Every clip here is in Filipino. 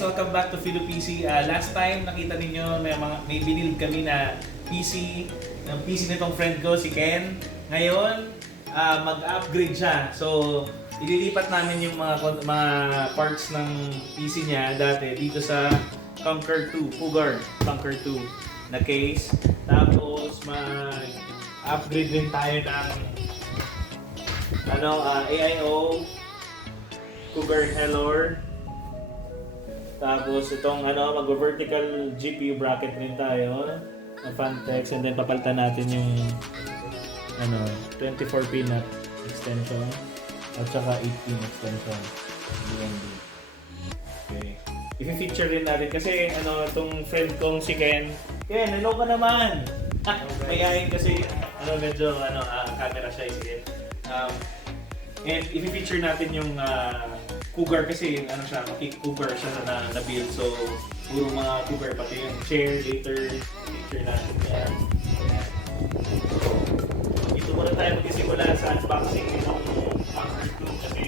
welcome back to Philo PC. Last time nakita ninyo may binil kami na PC, ng PC nitong friend ko si Ken. Ngayon, mag-upgrade siya. So, ililipat namin yung mga parts ng PC niya dati dito sa Cougar Conquer 2 na case. Tapos mag-upgrade din tayo ng AIO, Cougar Helor. Tapos itong mag-vertical GPU bracket rin tayo ng Phanteks, and then papalitan natin yung 24 pin na extension at saka 8 pin extension. Okay. I-feature rin natin kasi itong friend kong si Ken, hello ka naman! Mayayain kasi medyo camera siya is and i-feature natin yung Cougar kasi siya, Cougar siya na build, so puro mga Cougar, pati yung chair later feature natin yan. Dito muna tayo magsisimula sa unboxing nitong Cougar 2 kasi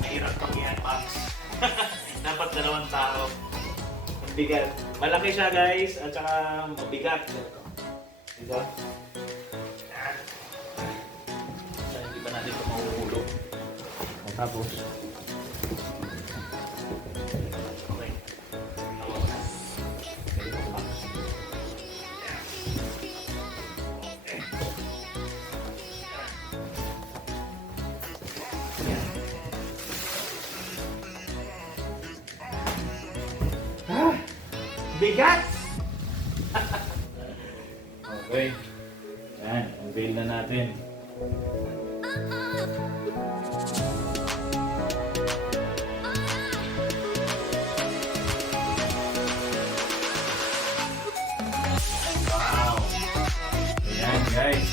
mahirap pang i-unbox. Dapat dalawang tao. Ang bigat. Malaki siya guys at saka mabigat. Diba? Hindi pa natin ito mahuhulog. Tapos bigat! Okay. Yan, unveil na natin. Wow! Ayan guys.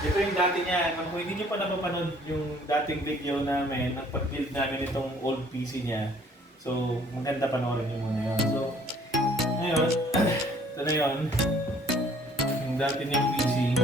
Ito yung dati niya. Kung hindi nyo pa napapanood yung dating video namin, nagpag-build namin itong old PC niya. So, maganda panoorin nyo muna yun. So, ngayon, ito na yun. Yung dati niyang PC.